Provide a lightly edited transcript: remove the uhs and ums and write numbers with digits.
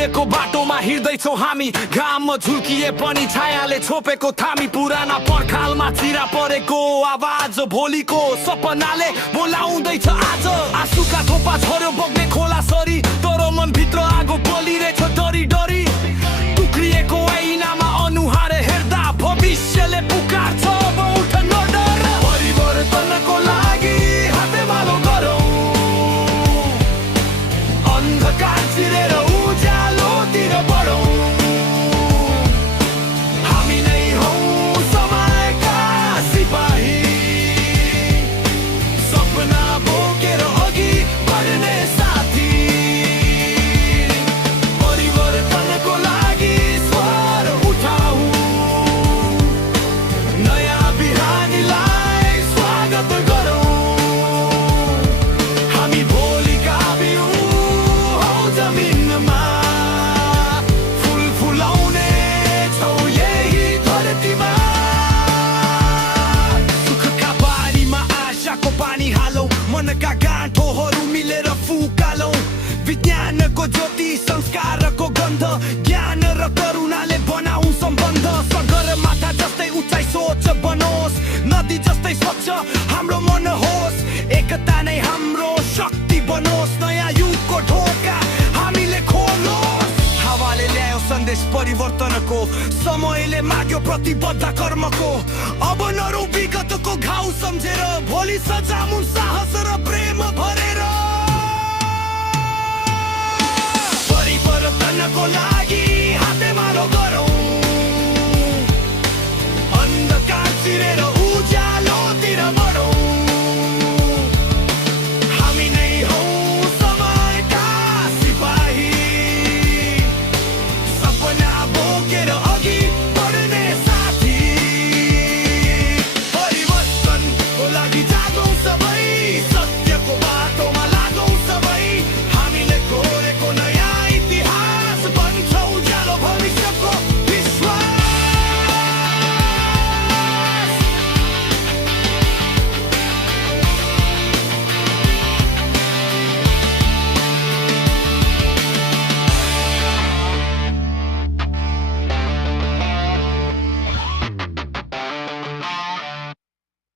बिग्रिएको बाटोमा हिँड्दैछौँ हामी। घाममा झुल्किए पनि छायाले छोपेको थामी। पुराना पर्खालमा चिरा परेको आवाज भोलिको सपनाले बोलाउँदैछ आज। आँसुका थोपा झर्यो बग्ने खोला सरी, तर मनभित्र आगो बलिरहेछ डरी डरी। टुक्रिएको ऐनामा अनुहार हेर्दा भविष्यले पुकार्छ अब उठ नडर। परिवर्तनको लागि हातेमालो गरौँ, अन्धकार चिरेर उज्यालोतिर बढौँ। हामी नै हौँ समयका सिपाही, सपना बोकेर अघि बढ्ने साथी। परिवर्तनको लागि स्वर उठाऊ, नयाँ बिहानीलाई स्वागत गरौँ। हामी भोलिका बिउ हौ जमिनमा, फुल फुलाउने छौ यही धरतीमा। सुखका बारीमा आशाको पानी हालौँ, मनका गाँठोहरू मिलेर फुकालौँ। विज्ञानको ज्योति संस्कारको गन्ध, ज्ञान र करुणाले बनाऊ सम्बन्ध। सगरमाथा जस्तै उचाइ सोच बनोस्, नदी जस्तै स्वच्छ हाम्रो मन होस्। एकता नै हाम्रो शक्ति बनोस्, नयाँ युगको ढोका हामीले खोलोस्। हावाले ल्यायो सन्देश परिवर्तनको, समयले माग्यो प्रतिबद्ध कर्मको। अब नरौँ विगतको घाउ सम्झेर, भोलि सजामौँ साहस र प्रेम भरेर। परिवर्तनको लागि